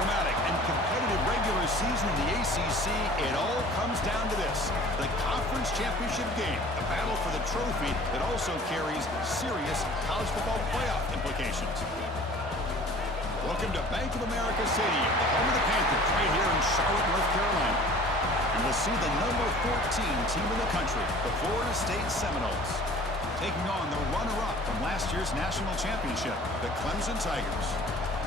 dramatic and competitive regular season in the ACC, it all comes down to this: the conference championship game, the battle for the trophy that also carries serious college football playoff implications. Welcome to Bank of America Stadium, the home of the Panthers, right here in Charlotte, North Carolina. And we'll see the number 14 team in the country, the Florida State Seminoles, taking on the runner-up from last year's national championship, the Clemson Tigers.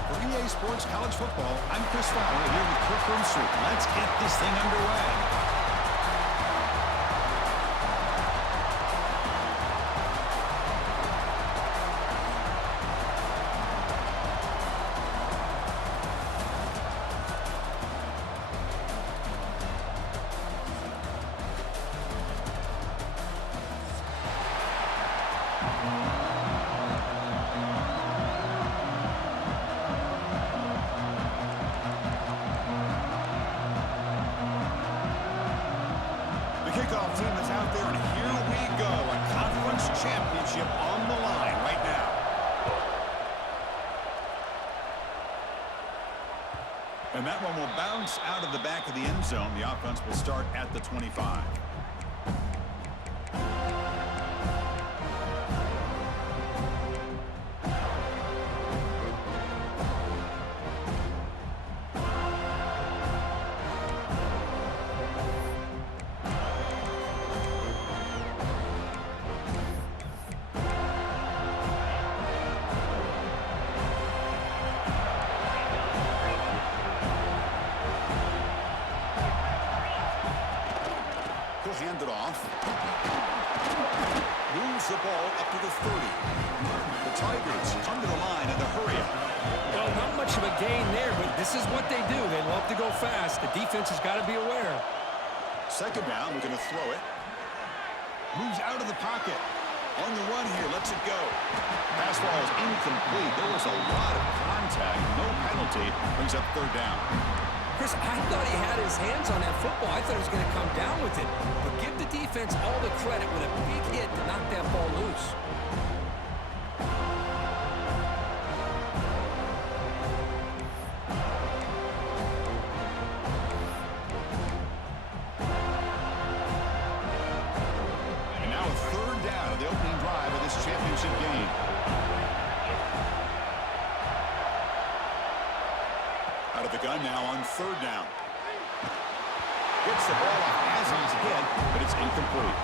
For EA Sports College Football, I'm Chris Fowler here with Kirk Herbstreit. Let's get this thing underway. Kickoff team is out there, and here we go. A conference championship on the line right now. And that one will bounce out of the back of the end zone. The offense will start at the 25. Hand it off. Moves the ball up to the 30. The Tigers come to the line in a hurry up. Well, not much of a gain there, but this is what they do. They love to go fast. The defense has got to be aware. Second down, we're going to throw it. Moves out of the pocket. On the run here, lets it go. Pass ball is incomplete. There was a lot of contact. No penalty. Brings up third down. Chris, I thought he had his hands on that football. I thought he was going to come down with it. But give the defense all the credit with a big hit to knock that ball loose. And now a third down of the opening drive of this championship game. Out of the gun now on third down. Gets the ball off as he's hit, but it's incomplete.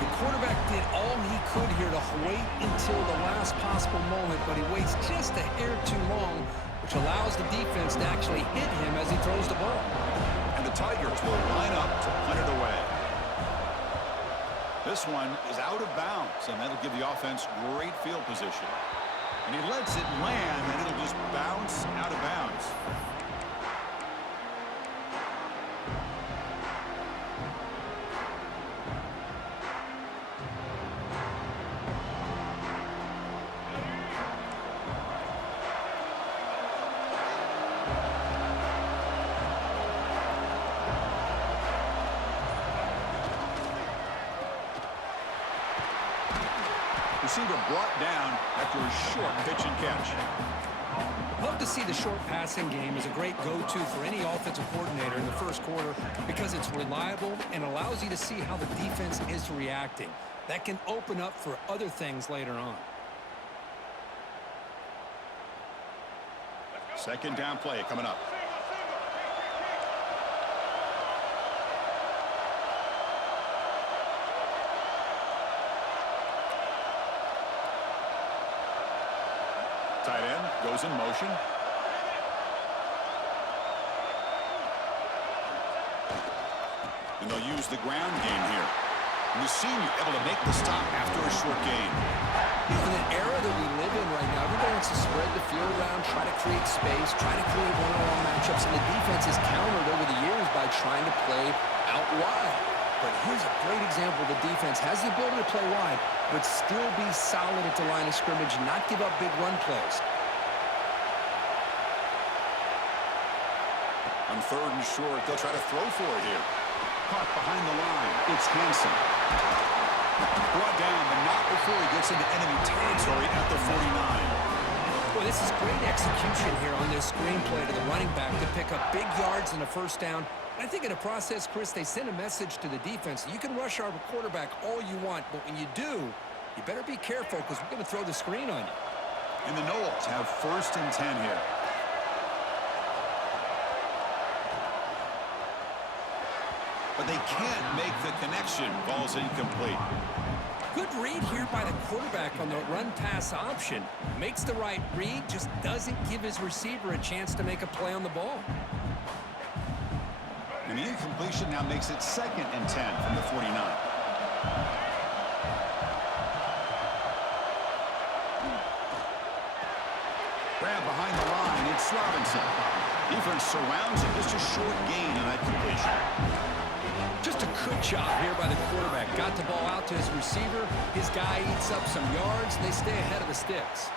The quarterback did all he could here to wait until the last possible moment, but he waits just a hair too long, which allows the defense to actually hit him as he throws the ball. And the Tigers will line up to punt it away. This one is out of bounds, and that'll give the offense great field position. And he lets it land, and it'll just bounce out of bounds. Receiver brought down after a short pitch and catch. Love to see the short passing game as a great go-to for any offensive coordinator in the first quarter because it's reliable and allows you to see how the defense is reacting. That can open up for other things later on. Second down play coming up. Tight end goes in motion. And they'll use the ground game here. And the senior able to make the stop after a short gain. In an era that we live in right now, everybody wants to spread the field around, try to create space, try to create one-on-one matchups, and the defense has countered over the years by trying to play out wide. But here's a great example. The defense has the ability to play wide, but still be solid at the line of scrimmage and not give up big run plays. On third and short, they'll try to throw for it here. Caught behind the line. It's Hansen. Brought down, but not before he gets into enemy territory at the 49. Well, this is great execution here on this screenplay to the running back to pick up big yards and a first down. And I think in the process, Chris, they send a message to the defense. You can rush our quarterback all you want, but when you do, you better be careful because we're going to throw the screen on you. And the Knowles have 1st and 10 here. But they can't make the connection. Ball's incomplete. Good read here by the quarterback on the run-pass option. Makes the right read, just doesn't give his receiver a chance to make a play on the ball. And the incompletion now makes it 2nd and 10 from the 49. Grab behind the line. It's Robinson. Defense surrounds him. Just a short gain on that completion. Just a good job here by the quarterback. Got the ball out to his receiver. His guy eats up some yards, and they stay ahead of the sticks.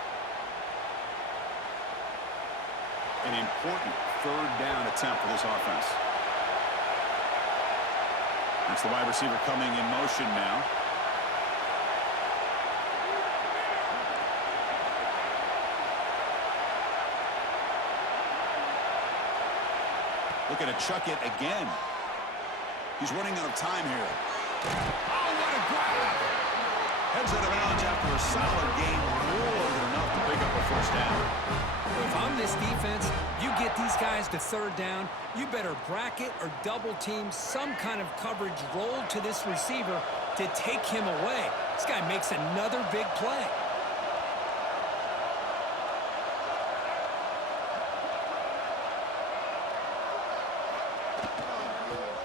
An important 3rd down attempt for this offense. That's the wide receiver coming in motion now. Looking to chuck it again. He's running out of time here. Oh, what a grab! Heads out of bounds after a solid game, more than enough to pick up a first down. If I'm this defense, you get these guys to 3rd down, you better bracket or double team some kind of coverage rolled to this receiver to take him away. This guy makes another big play.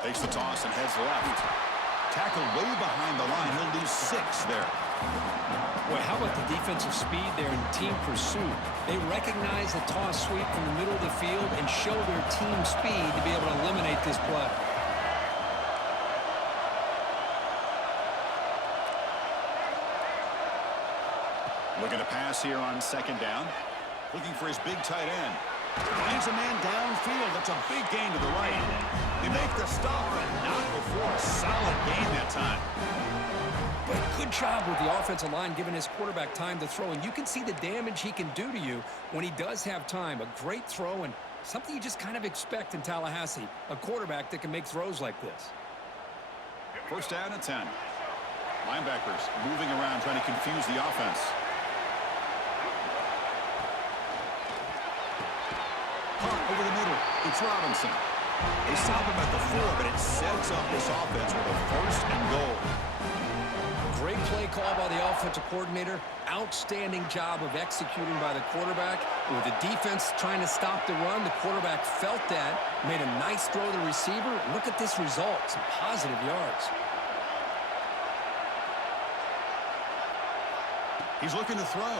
Takes the toss and heads left. Tackled way behind the line. He'll lose 6 there. Boy, how about the defensive speed there in team pursuit? They recognize the toss sweep from the middle of the field and show their team speed to be able to eliminate this play. Looking to pass here on 2nd down. Looking for his big tight end. Finds a man downfield. That's a big gain to the right. They make the stop, but not before a solid gain that time. But good job with the offensive line giving his quarterback time to throw. And you can see the damage he can do to you when he does have time. A great throw and something you just kind of expect in Tallahassee. A quarterback that can make throws like this. 1st down and 10. Linebackers moving around trying to confuse the offense. Over the middle, it's Robinson. They stop him at the 4, but it sets up this offense with a 1st and goal. Great play call by the offensive coordinator. Outstanding job of executing by the quarterback. With the defense trying to stop the run, the quarterback felt that, made a nice throw to the receiver. Look at this result, some positive yards. He's looking to throw.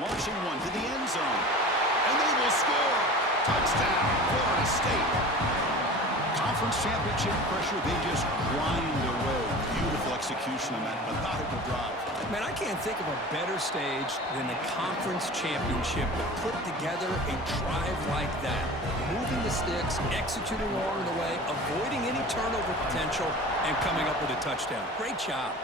Launching one to the end zone. And they will score. Touchdown, Florida State. Conference championship pressure, they just grind away. Beautiful execution on that methodical drive. Man, I can't think of a better stage than the conference championship to put together a drive like that. Moving the sticks, executing along the way, avoiding any turnover potential, and coming up with a touchdown. Great job.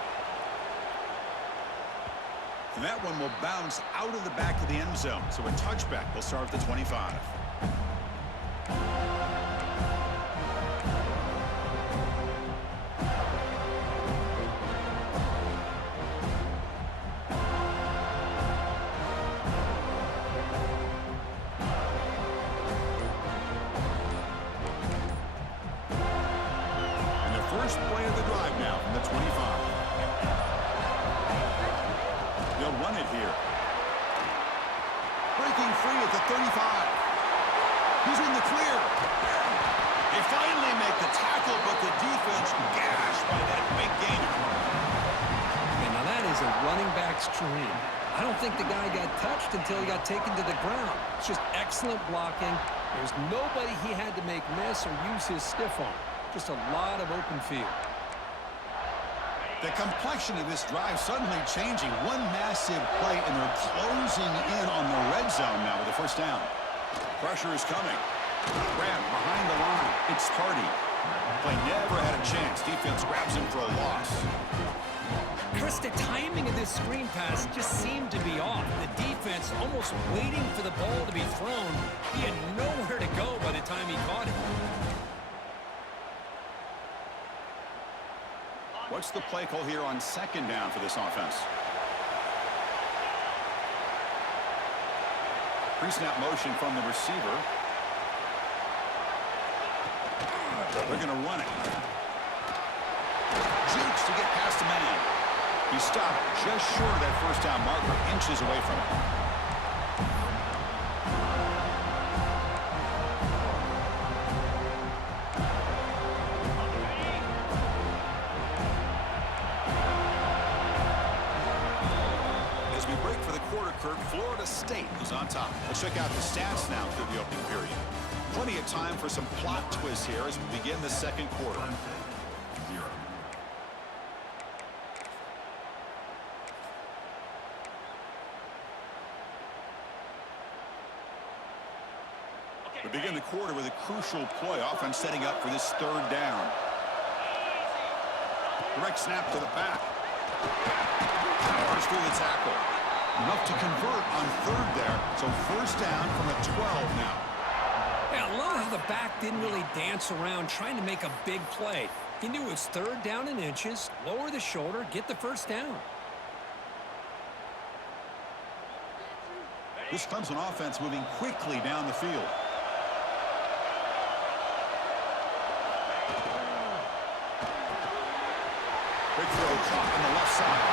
And that one will bounce out of the back of the end zone. So a touchback will start at the 25. And the first play of the drive now from the 25. They'll run it here. Breaking free at the 35. He's in the clear. They finally make the tackle, but the defense gashed by that big gainer. And now that is a running back's dream. I don't think the guy got touched until he got taken to the ground. It's just excellent blocking. There's nobody he had to make miss or use his stiff arm. Just a lot of open field. The complexion of this drive suddenly changing. One massive play, and they're closing in on the red zone now with the first down. Pressure is coming. Grab behind the line. It's Hardy. Play never had a chance. Defense grabs him for a loss. Chris, the timing of this screen pass just seemed to be off. The defense almost waiting for the ball to be thrown. He had nowhere to go by the time he caught it. What's the play call here on second down for this offense? Pre-snap motion from the receiver. They're going to run it. Jukes to get past the man. He stopped just short of that first down marker, inches away from it. As we break for the quarter, Kirk, Florida State is on top. Let's check out the stats now through the opening period. Plenty of time for some plot twists here as we begin the second quarter. We begin the quarter with a crucial play. Offense setting up for this third down. Direct snap to the back. Powers through the tackle. Enough to convert on third there. So first down from a 12 now. Yeah, I love how the back didn't really dance around trying to make a big play. He knew it was third down in inches, lower the shoulder, get the first down. This Clemson offense moving quickly down the field. Big throw caught on the left side.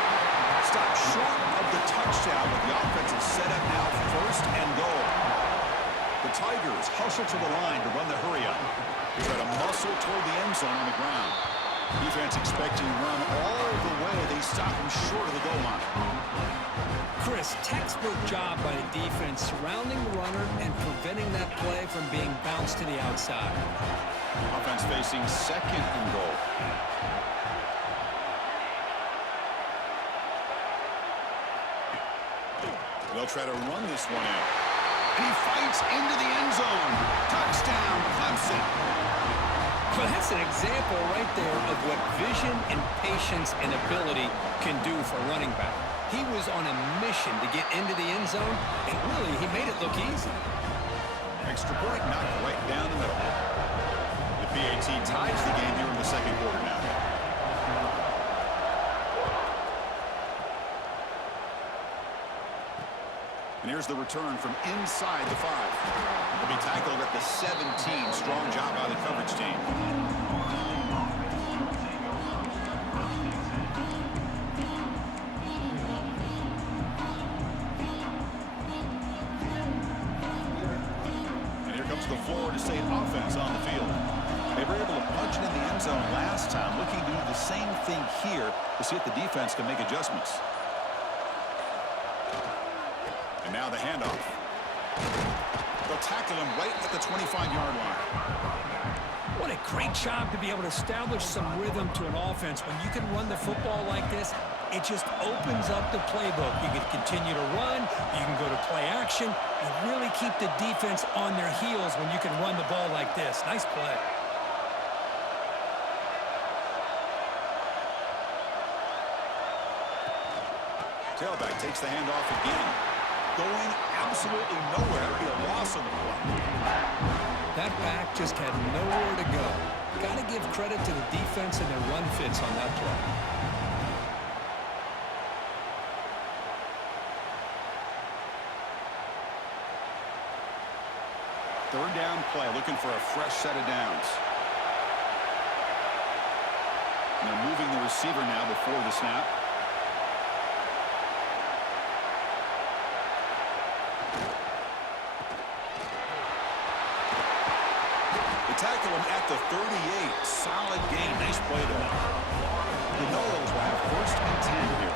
Stopped short of the touchdown, but the offense is set up now first and goal. The Tigers hustle to the line to run the hurry-up. They try to muscle toward the end zone on the ground. Defense expecting to run all the way. They stop him short of the goal line. Chris, textbook job by the defense surrounding the runner and preventing that play from being bounced to the outside. Offense facing second and goal. They'll try to run this one in. And he fights into the end zone. Touchdown, Clemson. Well, that's an example right there of what vision and patience and ability can do for a running back. He was on a mission to get into the end zone, and really, he made it look easy. Extra point knocked right down the middle. The PAT ties the game here in the second quarter now. And here's the return from inside the 5. He'll be tackled at the 17. Strong job by the coverage team. And here comes the Florida State offense on the field. They were able to punch it in the end zone last time, looking to do the same thing here to see if the defense can make adjustments. And now the handoff. They'll tackle him right at the 25-yard line. What a great job to be able to establish some rhythm to an offense. When you can run the football like this, it just opens up the playbook. You can continue to run. You can go to play action. You really keep the defense on their heels when you can run the ball like this. Nice play. Tailback takes the handoff again. Going absolutely nowhere. That'll be a loss on the play. That back just had nowhere to go. Got to give credit to the defense and their run fits on that play. Third down play, looking for a fresh set of downs. And they're moving the receiver now before the snap. Tackle him at the 38. Solid game. Nice play there. The Noles will have first and 10 here.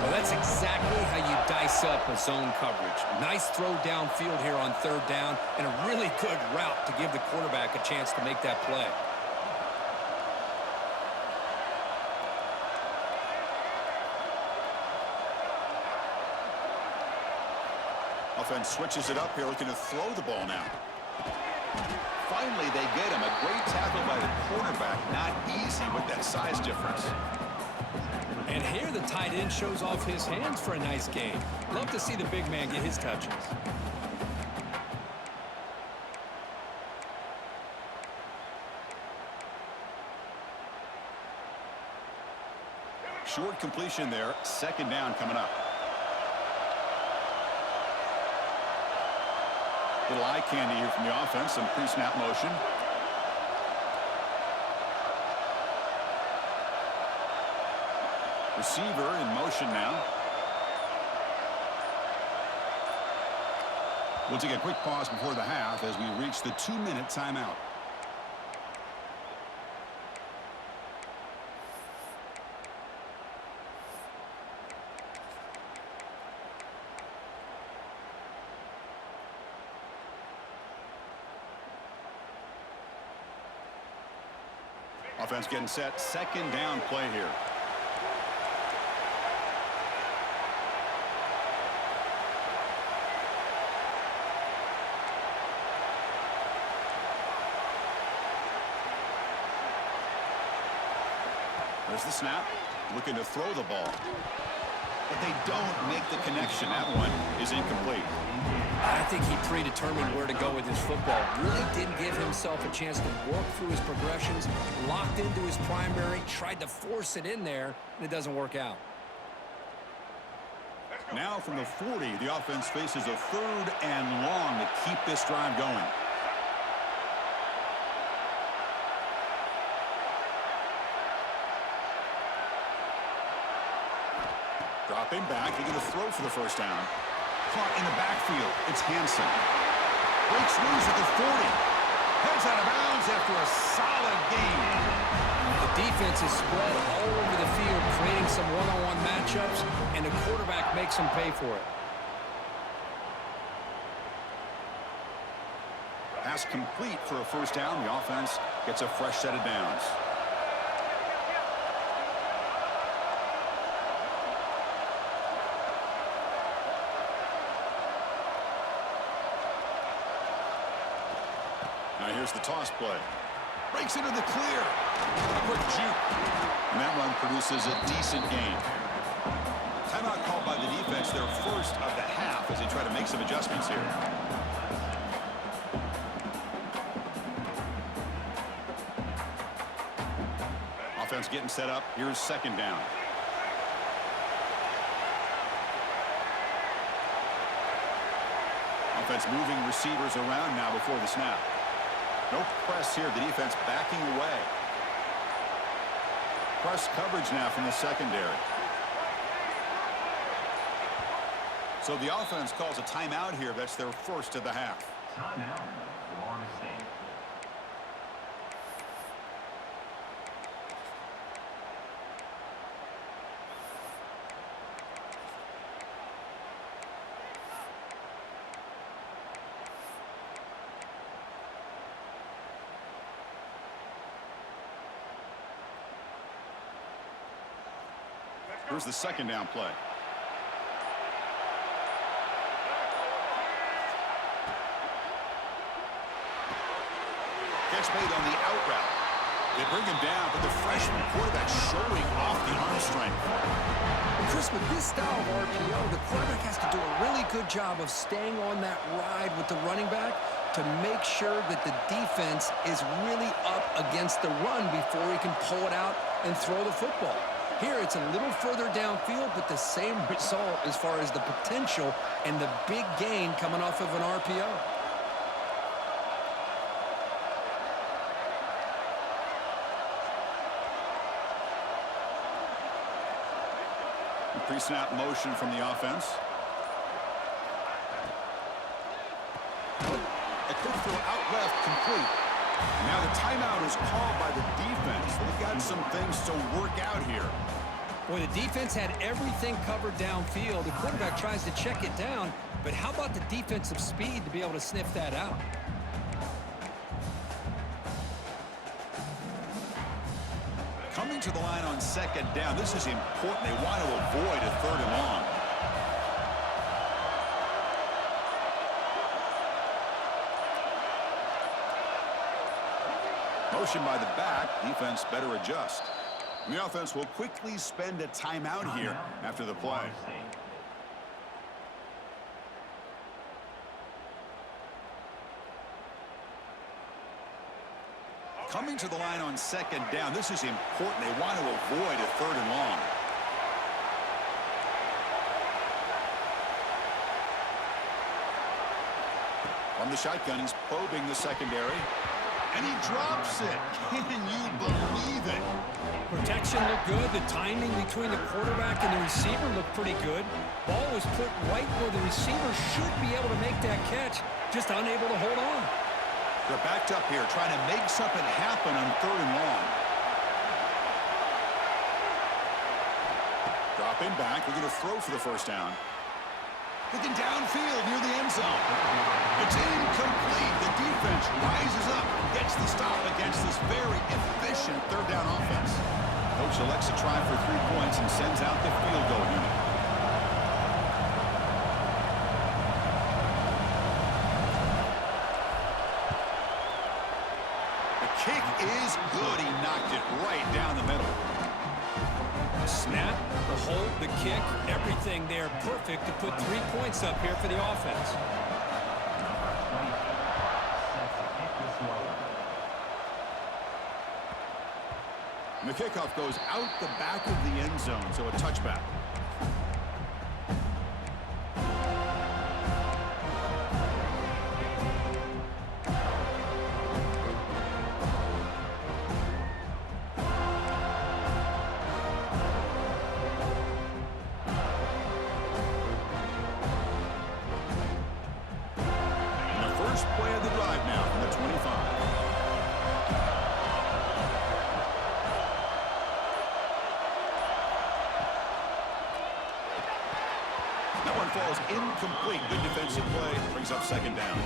Well, that's exactly how you dice up a zone coverage. Nice throw downfield here on third down, and a really good route to give the quarterback a chance to make that play. Offense switches it up here, looking to throw the ball now. Finally, they get him. A great tackle by the quarterback. Not easy with that size difference. And here the tight end shows off his hands for a nice game. Love to see the big man get his touches. Short completion there. Second down coming up. Little eye candy here from the offense. Some pre-snap motion. Receiver in motion now. We'll take a quick pause before the half as we reach the 2-minute timeout. Offense getting set. Second down play here. There's the snap. Looking to throw the ball. But they don't make the connection. That one is incomplete. I think he predetermined where to go with his football. Really didn't give himself a chance to work through his progressions, locked into his primary, tried to force it in there, and it doesn't work out. Now from the 40, the offense faces a 3rd and long to keep this drive going. Dropping back, they're going to throw for the first down. Caught in the backfield. It's Hansen. Breaks loose at the 40. Heads out of bounds after a solid game. The defense is spread all over the field, creating some one-on-one matchups, and the quarterback makes them pay for it. Pass complete for a first down. The offense gets a fresh set of downs. Now here's the toss play. Breaks into the clear. A quick juke. And that run produces a decent gain. Timeout called by the defense, their first of the half, as they try to make some adjustments here. Offense getting set up. Here's second down. Offense moving receivers around now before the snap. No press here. The defense backing away. Press coverage now from the secondary. So the offense calls a timeout here. That's their first of the half. Timeout, Florida State. Here's the second down play. Catch made on the out route. They bring him down, but the freshman quarterback showing off the arm strength. Chris, with this style of RPO, the quarterback has to do a really good job of staying on that ride with the running back to make sure that the defense is really up against the run before he can pull it out and throw the football. Here, it's a little further downfield, but the same result as far as the potential and the big gain coming off of an RPO. Pre-snap motion from the offense. A quick throw out left, complete. Now the timeout is called by the defense. They've got some things to work out here. Boy, the defense had everything covered downfield. The quarterback tries to check it down, but how about the defensive speed to be able to sniff that out? Coming to the line on second down. This is important. They want to avoid a 3rd and long. Motion by the back. Defense better adjust. And the offense will quickly spend a timeout here after the play. Coming to the line on second down, this is important. They want to avoid a 3rd and long. From the shotgun, he's probing the secondary. And he drops it. Can you believe it? Protection looked good. The timing between the quarterback and the receiver looked pretty good. Ball was put right where the receiver should be able to make that catch, just unable to hold on. They're backed up here, trying to make something happen on 3rd and long. Dropping back, we're going to throw for the first down. Looking downfield near the end zone. It's incomplete. The defense rises up, gets the stop against this very efficient 3rd down offense. Coach elects to try for 3 points and sends out the field goal unit. The kick is good. He knocked it right down the middle. Snap, the hold, the kick, everything there perfect to put 3 points up here for the offense. And the kickoff goes out the back of the end zone, so a touchback. Play of the drive now from the 25. That one falls incomplete. Good defensive play. Brings up second down.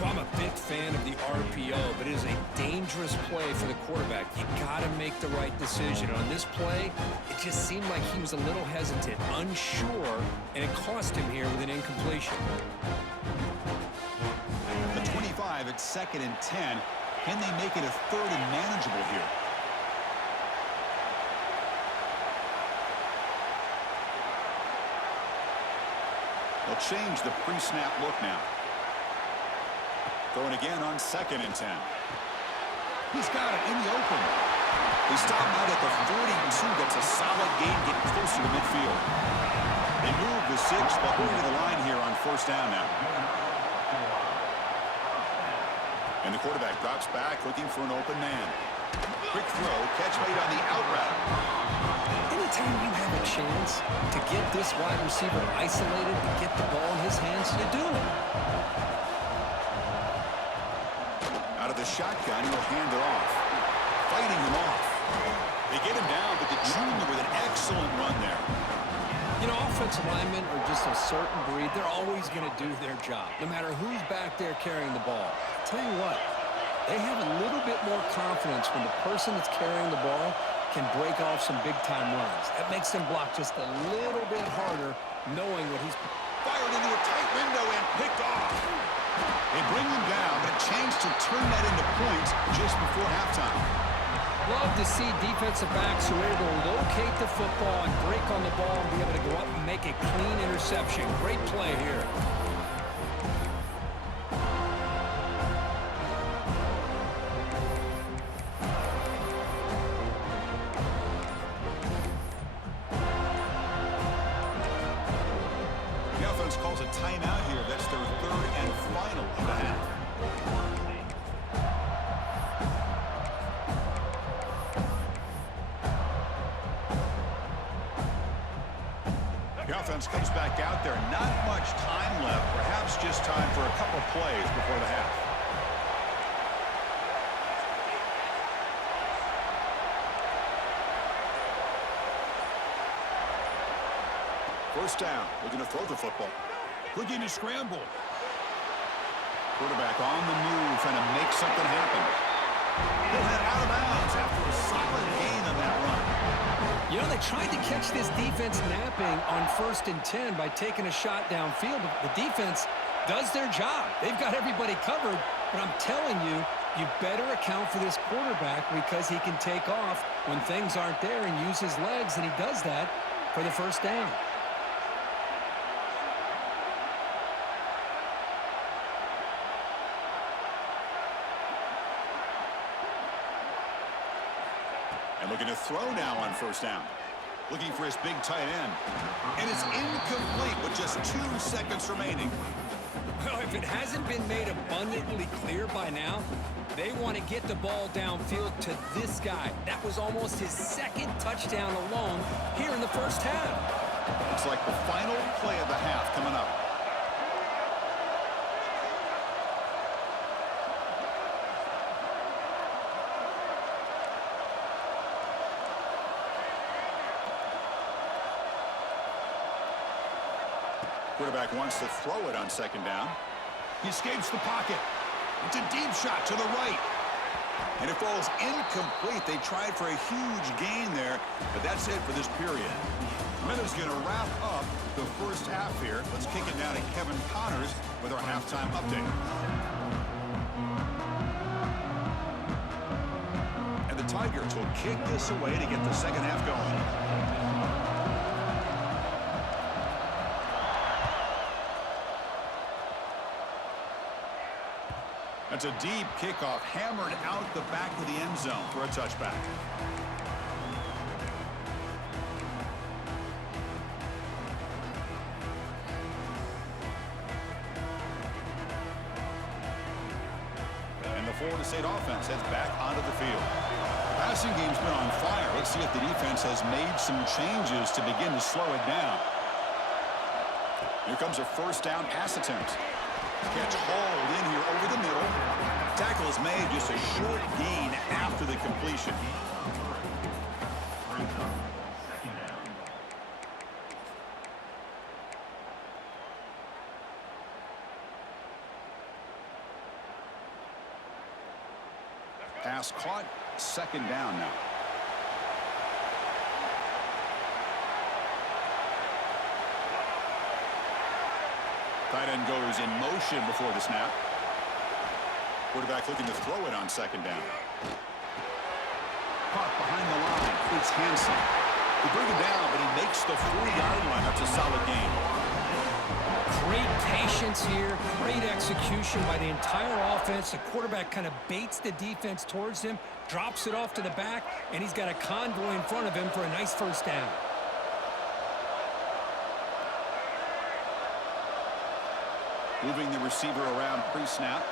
Well, I'm a big fan of the RPO, but it is a dangerous play for the quarterback. You got to make the right decision. On this play, it just seemed like he was a little hesitant, unsure, and it cost him here with an incompletion. It's 2nd and 10. Can they make it a 3rd and manageable here? They'll change the pre-snap look now. Throwing again on 2nd and 10. He's got it in the open. They stop out at the 42. That's a solid gain, getting closer to midfield. They move the 6, but over the line here on 1st down now. And the quarterback drops back, looking for an open man. Quick throw, catch made on the out route. Anytime you have a chance to get this wide receiver isolated and get the ball in his hands, you do it. Out of the shotgun, he'll hand it off. Fighting him off. They get him down, but the junior with an excellent run there. You know, offensive linemen are just a certain breed. They're always going to do their job, no matter who's back there carrying the ball. I'll tell you what, they have a little bit more confidence when the person that's carrying the ball can break off some big-time runs. That makes them block just a little bit harder, knowing what he's... Fired into a tight window and picked off. They bring him down, but a chance to turn that into points just before halftime. Love to see defensive backs who are able to locate the football and break on the ball and be able to go up and make a clean interception. Great play here. The offense calls a timeout here. That's their 3rd and final of the half. The offense comes back out there. Not much time left. Perhaps just time for a couple plays before the half. First down. Looking to throw the football. Looking to scramble. Quarterback on the move, trying to make something happen. He'll head out of bounds after a solid gain on that run. You know, they tried to catch this defense napping on 1st and 10 by taking a shot downfield, but the defense does their job. They've got everybody covered, but I'm telling you, You better account for this quarterback because he can take off when things aren't there and use his legs, and he does that for the first down. And looking to throw now on first down. Looking for his big tight end. And it's incomplete with just 2 seconds remaining. Well, if it hasn't been made abundantly clear by now, they want to get the ball downfield to this guy. That was almost his second touchdown alone here in the first half. Looks like the final play of the half coming up. Quarterback wants to throw it on second down. He escapes the pocket. It's a deep shot to the right. And it falls incomplete. They tried for a huge gain there, but that's it for this period. Miller's going to wrap up the first half here. Let's kick it down to Kevin Connors with our halftime update. And the Tigers will kick this away to get the second half going. That's a deep kickoff, hammered out the back of the end zone for a touchback. And the Florida State offense heads back onto the field. The passing game's been on fire. Let's see if the defense has made some changes to begin to slow it down. Here comes a first down pass attempt. Catch hauled in here over the middle. Tackle is made, just a short gain after the completion. Pass caught, second down now. Tight end goes in motion before the snap. Quarterback looking to throw it on second down. Caught behind the line. It's Hansen. They bring him down, but he makes the 40-yard line. That's a solid gain. Great patience here. Great execution by the entire offense. The quarterback kind of baits the defense towards him, drops it off to the back, and he's got a convoy in front of him for a nice first down. Moving the receiver around pre-snap.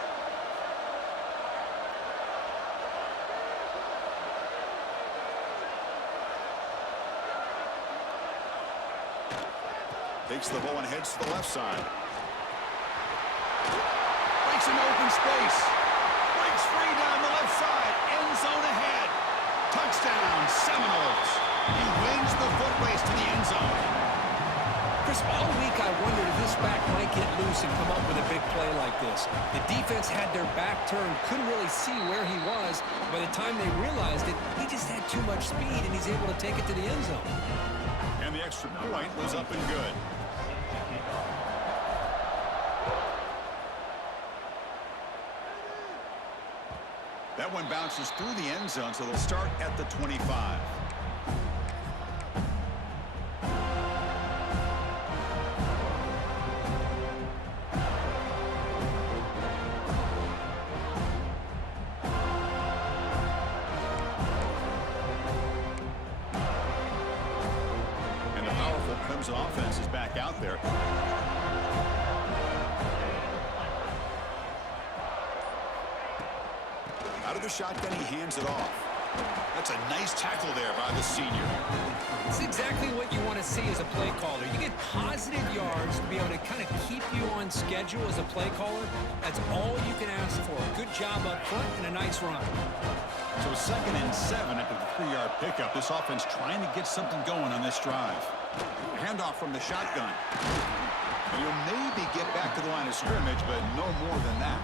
Takes the ball and heads to the left side. Breaks an open space. Breaks free down the left side. End zone ahead. Touchdown, Seminoles. He wins the foot race to the end zone. Chris, all week I wondered if this back might get loose and come up with a big play like this. The defense had their back turned, couldn't really see where he was. By the time they realized it, he just had too much speed, and he's able to take it to the end zone. And the extra point was up and good. That one bounces through the end zone, so they'll start at the 25. Clemson offense is back out there. Out of the shotgun, he hands it off. That's a nice tackle there by the senior. It's exactly what you want to see as a play caller. You get positive yards to be able to kind of keep you on schedule as a play caller. That's all you can ask for. Good job up front and a nice run. So 2nd and 7 after the 3-yard pickup. This offense trying to get something going on this drive. Handoff from the shotgun. And he'll maybe get back to the line of scrimmage, but no more than that.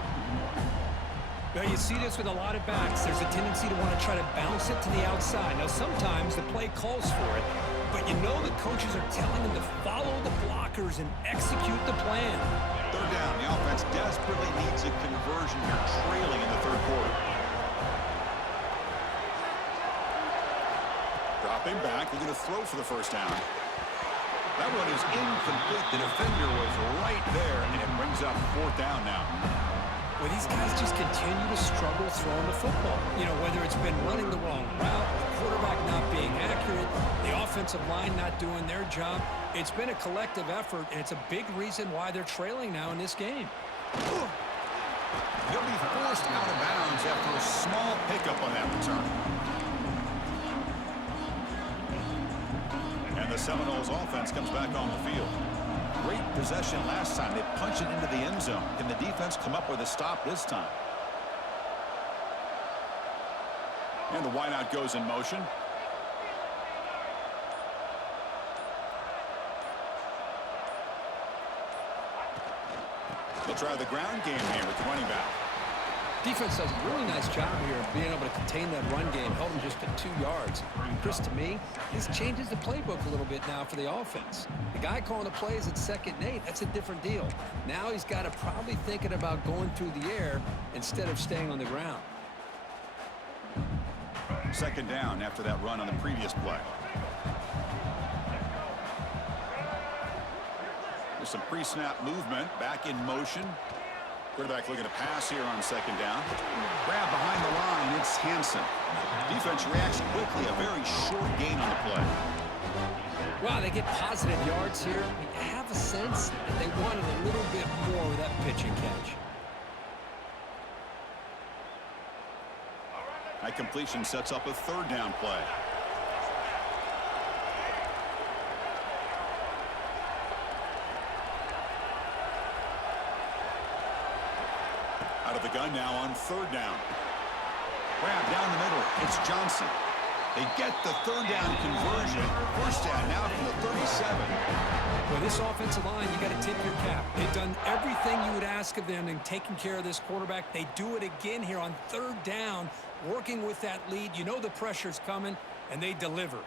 Well, you see this with a lot of backs. There's a tendency to want to try to bounce it to the outside. Now, sometimes the play calls for it, but you know the coaches are telling them to follow the blockers and execute the plan. Third down. The offense desperately needs a conversion here, trailing in the third quarter. Dropping back, looking to throw for the first down. That one is incomplete. The defender was right there, and it brings up fourth down now. Well, these guys just continue to struggle throwing the football. You know, whether it's been running the wrong route, the quarterback not being accurate, the offensive line not doing their job. It's been a collective effort, and it's a big reason why they're trailing now in this game. He'll be forced out of bounds after a small pickup on that return. And the Seminoles offense comes back on the field. Great possession last time. They punch it into the end zone. Can the defense come up with a stop this time? And the wideout goes in motion. They'll try the ground game here with the running back. Defense does a really nice job here of being able to contain that run game, held him just to 2 yards. Chris, to me, this changes the playbook a little bit now for the offense. The guy calling the plays at 2nd and 8, that's a different deal. Now he's got to probably thinking about going through the air instead of staying on the ground. 2nd down after that run on the previous play. There's some pre-snap movement, back in motion. Quarterback looking to pass here on 2nd down. Grab behind the line, it's Hansen. Defense reacts quickly, a very short gain on the play. Wow, they get positive yards here. I have a sense that they wanted a little bit more with that pitch and catch. That completion sets up a 3rd down play. Out of the gun now on 3rd down. Grab down the middle. It's Johnson. They get the 3rd down conversion. 1st down now from the 37. Well, this offensive line, you got to tip your cap. They've done everything you would ask of them in taking care of this quarterback. They do it again here on 3rd down, working with that lead. You know the pressure's coming, and they deliver.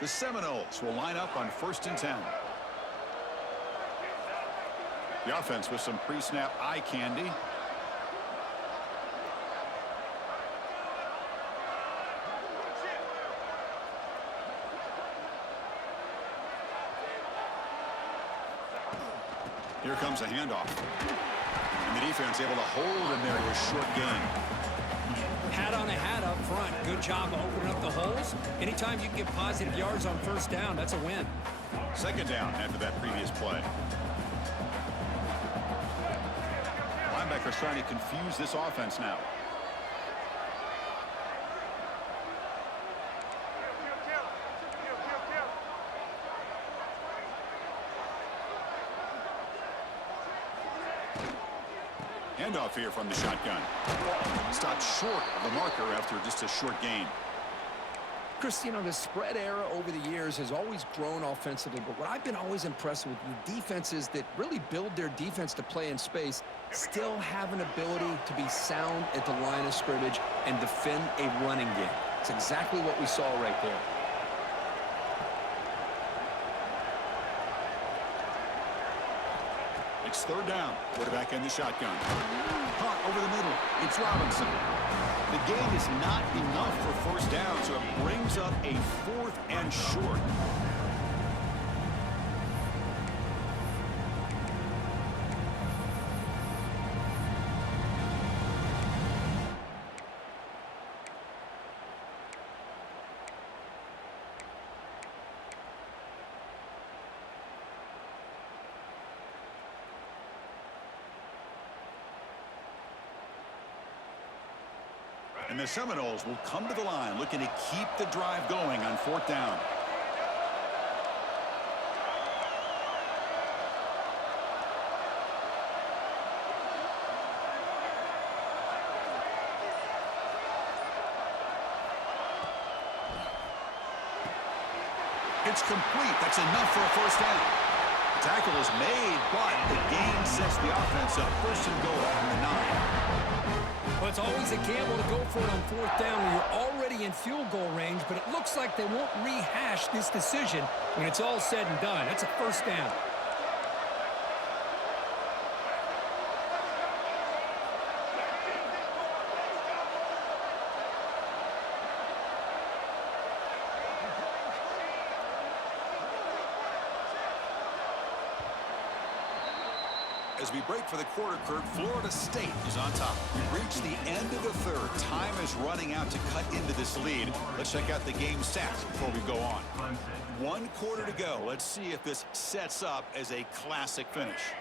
The Seminoles will line up on 1st and 10. The offense with some pre-snap eye candy. Here comes a handoff. And the defense able to hold him there to a short gain. Hat on a hat up front. Good job of opening up the holes. Anytime you can get positive yards on 1st down, that's a win. 2nd down after that previous play. Linebackers trying to confuse this offense now. Handoff here from the shotgun. Stopped short of the marker after just a short gain. Chris, you know, the spread era over the years has always grown offensively, but what I've been always impressed with defenses that really build their defense to play in space still have an ability to be sound at the line of scrimmage and defend a running game. It's exactly what we saw right there. It's 3rd down. Quarterback in the shotgun. Caught over the middle. It's Robinson. The gain is not enough for 1st down, so it brings up a 4th and short. And the Seminoles will come to the line looking to keep the drive going on 4th down. It's complete. That's enough for a 1st down. The tackle is made, but the gain sets the offense up. 1st and goal from the 9. Well, it's always a gamble to go for it on 4th down when you're already in field goal range, but it looks like they won't rehash this decision when it's all said and done. That's a 1st down. As we break for the quarter, Kurt, Florida State is on top. We've reached the end of the third. Time is running out to cut into this lead. Let's check out the game stats before we go on. 1 quarter to go. Let's see if this sets up as a classic finish.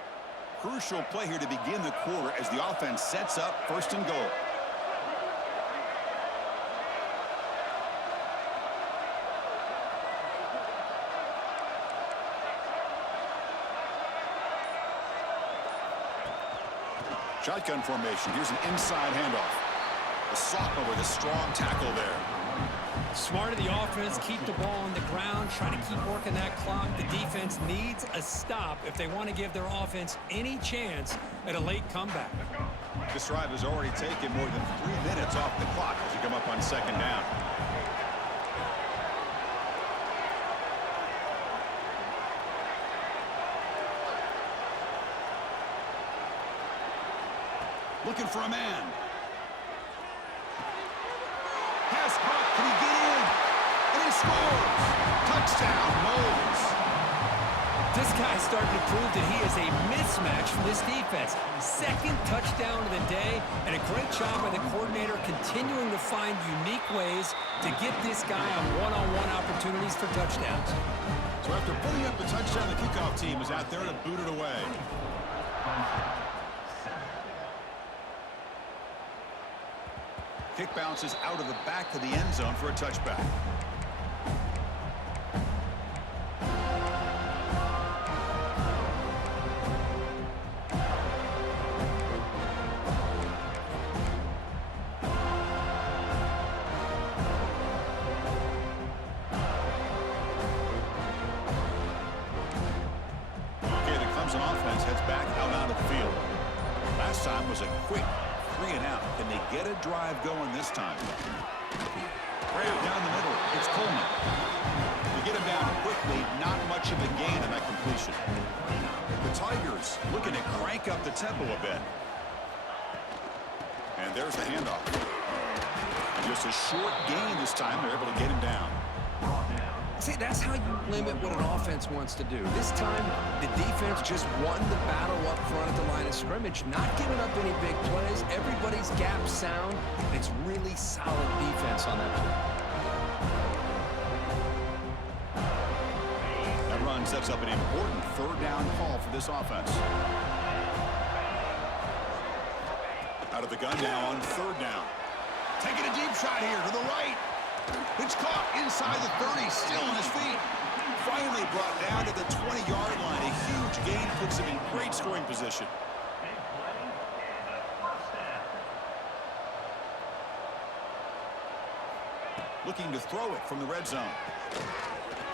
Crucial play here to begin the quarter as the offense sets up 1st and goal. Shotgun formation. Here's an inside handoff. The sophomore with a strong tackle there. Smart of the offense, keep the ball on the ground, try to keep working that clock. The defense needs a stop if they want to give their offense any chance at a late comeback. This drive has already taken more than 3 minutes off the clock as you come up on 2nd down. Looking for a man. Pass caught. Can he get in? And he scores. Touchdown, Knowles. This guy's starting to prove that he is a mismatch for this defense. 2nd touchdown of the day, and a great job by the coordinator continuing to find unique ways to get this guy on one-on-one opportunities for touchdowns. So after putting up the touchdown, the kickoff team is out there to boot it away. Kick bounces out of the back of the end zone for a touchback. Okay, the Clemson offense heads back out onto the field. Last time was a quick 3 and out. Can they get a drive going this time? Right down the middle. It's Coleman. To get him down quickly, not much of a gain on that completion. The Tigers looking to crank up the tempo a bit. And there's the handoff. And just a short gain this time. They're able to get him down. See, that's how you limit what an offense wants to do. This time, the defense just won the battle up front at the line of scrimmage, not giving up any big plays. Everybody's gap sound. It's really solid defense on that play. That run sets up an important 3rd down call for this offense. Out of the gun now on 3rd down. Taking a deep shot here to the right. It's caught inside the 30, still on his feet. Finally brought down to the 20-yard line. A huge gain puts him in great scoring position. Looking to throw it from the red zone.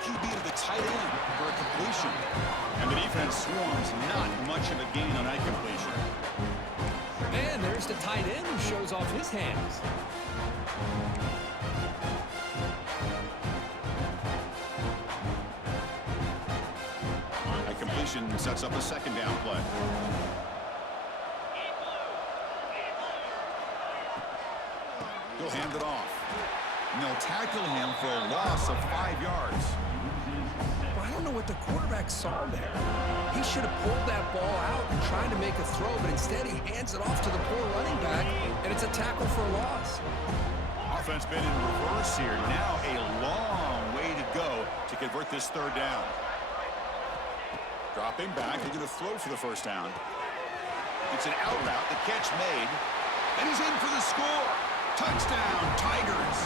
QB to the tight end for a completion. And the defense swarms, not much of a gain on that completion. And there's the tight end who shows off his hands. Sets up a 2nd down play. He'll hand it off. And they'll tackle him for a loss of 5 yards. Well, I don't know what the quarterback saw there. He should have pulled that ball out and tried to make a throw, but instead he hands it off to the poor running back, and it's a tackle for a loss. Offense been in reverse here. Now a long way to go to convert this 3rd down. Dropping back, they're going to throw for the 1st down. It's an out route, the catch made, and he's in for the score. Touchdown, Tigers.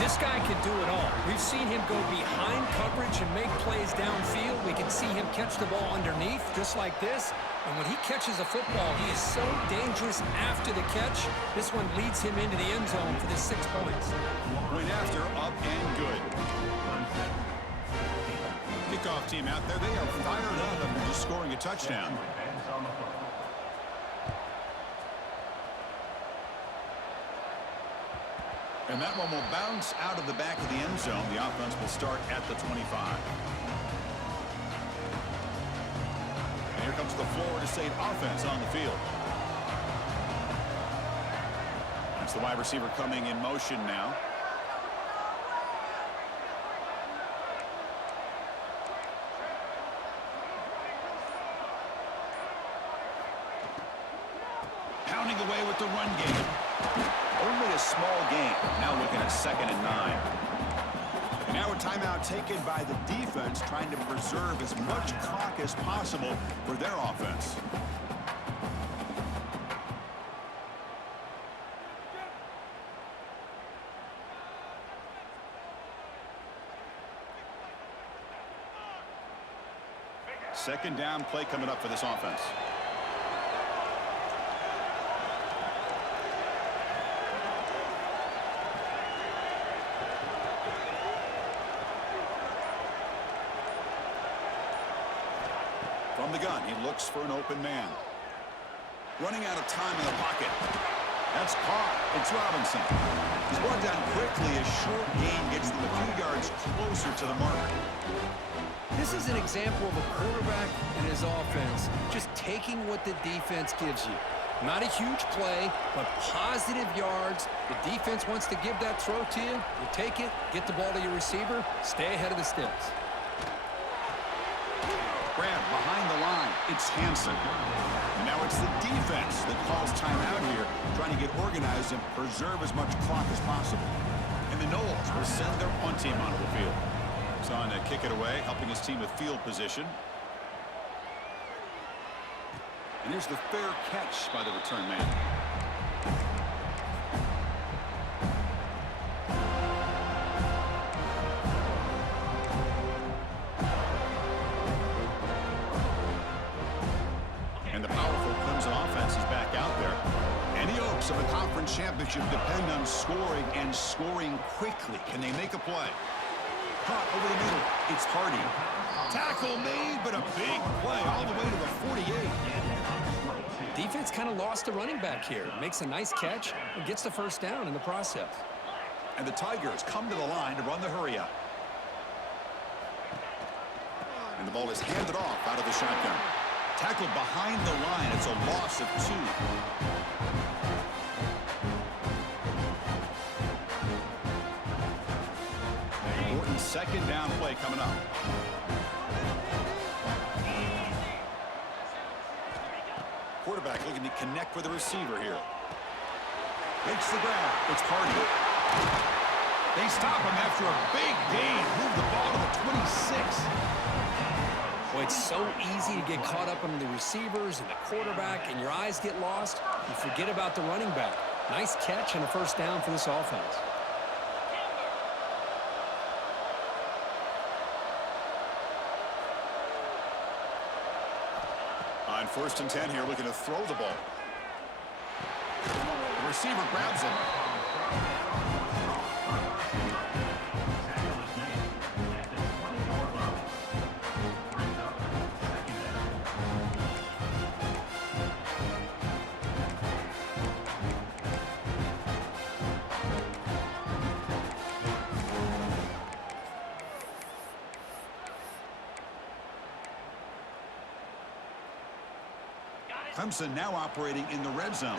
This guy can do it all. We've seen him go behind coverage and make plays downfield. We can see him catch the ball underneath, just like this. And when he catches a football, he is so dangerous after the catch. This one leads him into the end zone for the 6 points. Point after, up and good. Kickoff team out there, they are fired up after just scoring a touchdown. And that one will bounce out of the back of the end zone. The offense will start at the 25. And here comes the Florida State offense on the field. That's the wide receiver coming in motion now. Pounding away with the run game. Only a small gain. Now looking at 2nd and 9. And now a timeout taken by the defense, trying to preserve as much clock as possible for their offense. Second down play coming up for this offense. From the gun, he looks for an open man. Running out of time in the pocket. That's caught. It's Robinson. He's brought down quickly. A short gain gets them a few yards closer to the mark. This is an example of a quarterback and his offense just taking what the defense gives you. Not a huge play, but positive yards. The defense wants to give that throw to you. You take it, get the ball to your receiver, stay ahead of the sticks. Grab behind the line. It's Hansen. And now it's the defense that calls timeout here, trying to get organized and preserve as much clock as possible. And the Noles will send their punt team onto the field. He's on to kick it away, helping his team with field position. And here's the fair catch by the return man. And the powerful Clemson offense is back out there. Any hopes of a conference championship depend on scoring and scoring quickly. Can they make a play? Caught over the middle. It's Hardy. Tackle made, but a big play all the way to the 48. Defense kind of lost the running back here. Makes a nice catch and gets the first down in the process. And the Tigers come to the line to run the hurry up. And the ball is handed off out of the shotgun. Tackled behind the line. It's a loss of 2. Important second down play coming up. Quarterback looking to connect with the receiver here. Makes the grab. It's Hardy. They stop him after a big gain. Move the ball to the 26. Boy, it's so easy to get caught up on the receivers and the quarterback, and your eyes get lost. You forget about the running back. Nice catch and a first down for this offense. On 1st and 10 here, looking to throw the ball. The receiver grabs him. Clemson now operating in the red zone.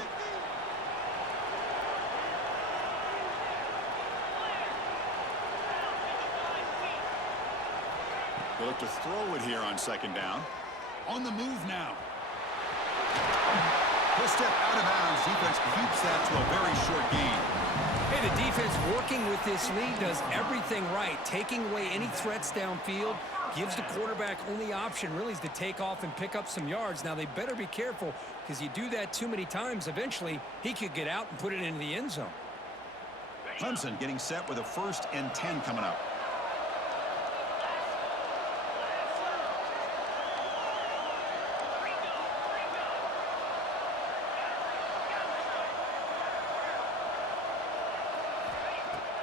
They look to throw it here on 2nd down. On the move now. He'll step out of bounds. Defense keeps that to a very short gain. Hey, the defense working with this lead does everything right, taking away any threats downfield. Gives the quarterback only option really is to take off and pick up some yards. Now they better be careful because you do that too many times. Eventually he could get out and put it into the end zone. Clemson getting set with a 1st and 10 coming up.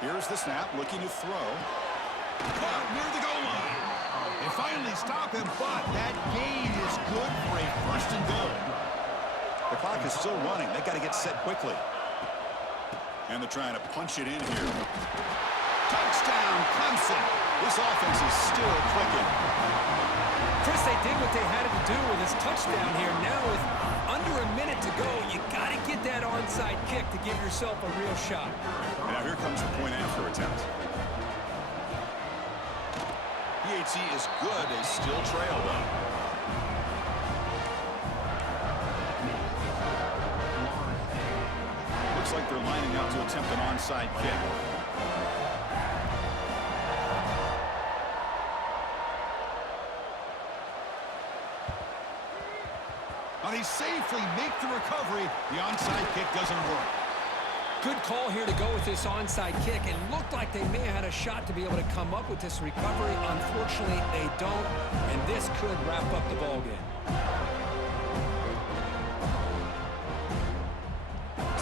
Here's the snap, looking to throw. Caught near the goal line. They finally stop him, but that gain is good for a 1st and goal. The clock is still running. They got to get set quickly. And they're trying to punch it in here. Touchdown, Clemson. This offense is still clicking. Chris, they did what they had to do with this touchdown here. Now with under a minute to go, you got to get that onside kick to give yourself a real shot. And now here comes the point after attempt. PHC is good. They still trail, though. Looks like they're lining up to attempt an onside kick. And he safely make the recovery. The onside kick doesn't work. Good call here to go with this onside kick. It looked like they may have had a shot to be able to come up with this recovery. Unfortunately, they don't, and this could wrap up the ballgame.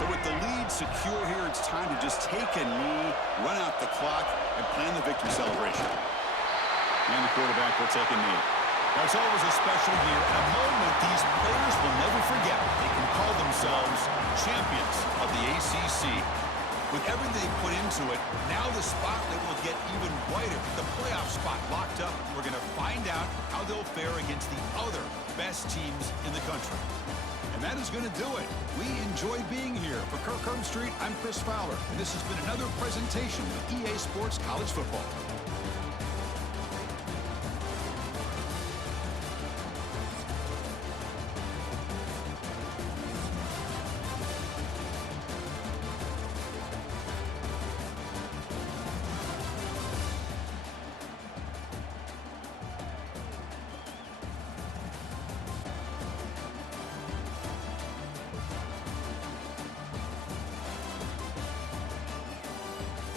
So with the lead secure here, it's time to just take a knee, run out the clock, and plan the victory celebration. And the quarterback will take a knee. Now, it's always a special year, a moment these players will never forget. They can call themselves champions of the ACC. With everything they put into it, now the spotlight will get even brighter. The playoff spot locked up. We're going to find out how they'll fare against the other best teams in the country. And that is going to do it. We enjoy being here. For Kirk Street, I'm Chris Fowler, and this has been another presentation of EA Sports College Football.